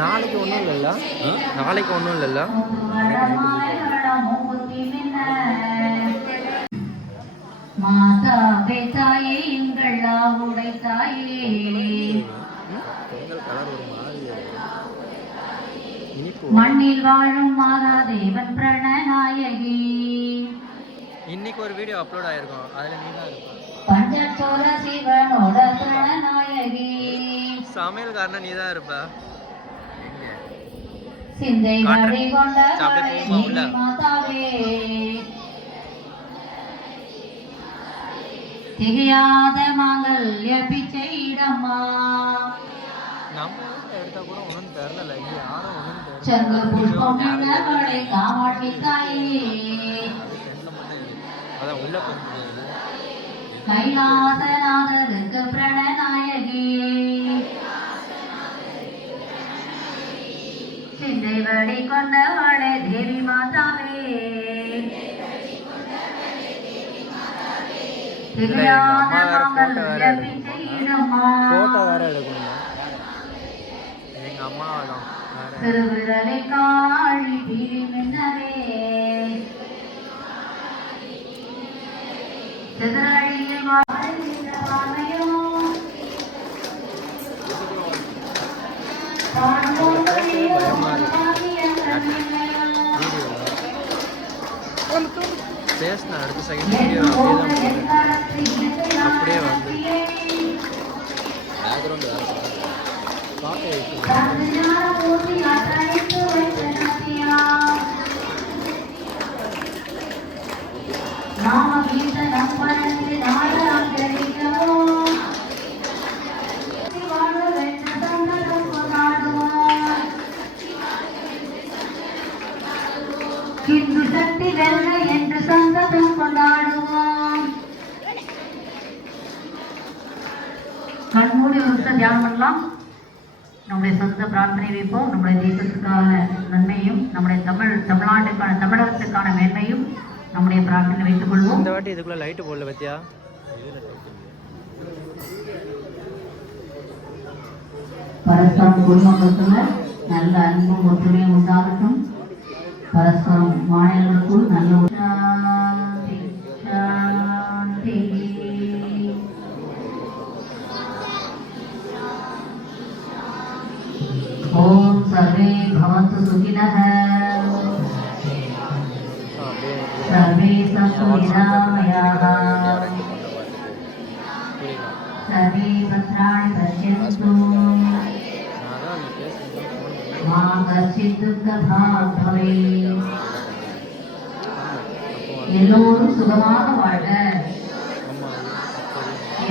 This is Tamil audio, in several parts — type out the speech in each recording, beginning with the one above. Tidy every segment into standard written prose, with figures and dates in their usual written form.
நாளைக்கு ஒன்றும் இல்லைல்ல, நாளைக்கு ஒன்றும் இல்லைல்ல. மாதா தாயே எங்கள் ஆவுடை தாயே, மண்ணில் வாழும் மாதாதேவன் பிரணநாயகி. இன்னைக்கு ஒரு வீடியோ அப்லோட் ஆயிருக்கும், அதுல நீ தான் இருப்ப. பஞ்சச்சோர சிவனோட பிரணநாயகி, சமையல்காரனா நீ தான் இருப்ப. சிந்தை வழி கொண்ட மாதாவே, திகையாத மாங்கல்ய பிச்சையிடம்மா. நம்ம எடுத்தா கூட ஒன்றும் தெரியல, இங்கே யாரும் ஒன்றும் தெரியல. சங்க புஷ்பம் நின்றவளை காமாட்சி தாயே, அதான் உள்ள போக கைலாசநாதருக்கு பிரணநாயகி, சிந்தை வழி கொண்டவளே தேவி மாதாவே, திகையாத மாங்கல்ய பிச்சையிடம்மா. போட்டோ வேற எடுக்கணும், எங்க அம்மாவை தான். திருவிரலை காழி தீவி மின்னவே, சிதறடியில் வாழ்கின்ற வாமையோ, பேசின அடுத்த செகண்ட் வீடியோ அப்படியே வந்து பேக்ரவுண்ட் இந்து சக்தி வெல்ல என்று சந்ததம் கொண்டாடுவோம். கண்மூடி ஒரு நிமிஷம் தியானம் பண்ணலாம். நம்முடைய சொந்த பிரார்த்தனை வைப்போம். நம்முடைய தேசத்துக்கான நன்மையும், நம்முடைய தமிழ்நாட்டுக்கான தமிழகத்துக்கான மேன்மையும் நம்முடைய பிரார்த்தனை வைத்துக் கொள்வோம். இந்த வாட்டி இதுக்குள்ள லைட்டு போடல பத்தியா? பரஸ்பரம் குடும்பங்களுக்குள்ள நல்ல அன்பும் ஒற்றுமையும் உண்டாகட்டும். பரஸ்பரம் மாநிலங்களுக்குள் நல்ல ஓம் சர்வே பவந்து சுகினஹ, சர்வே சந்து நிராமயாः, சர்வே பத்ராணி பஷ்யन्तு, மா கச்சித் துக்கபாக் பவேத். எல்லோரும் சுகமாக வாழ்க,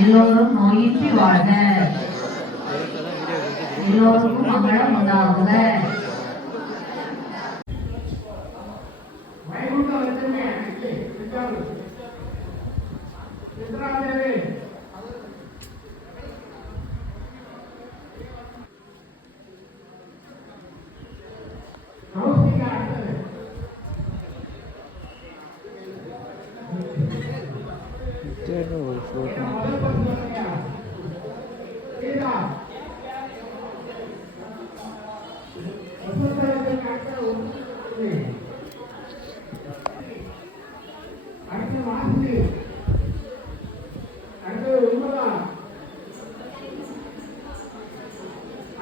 எல்லோரும் நோயின்றி வாழ்க, எல்லோருக்கும் மங்களம் உண்டாகுக.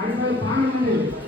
அடுத்த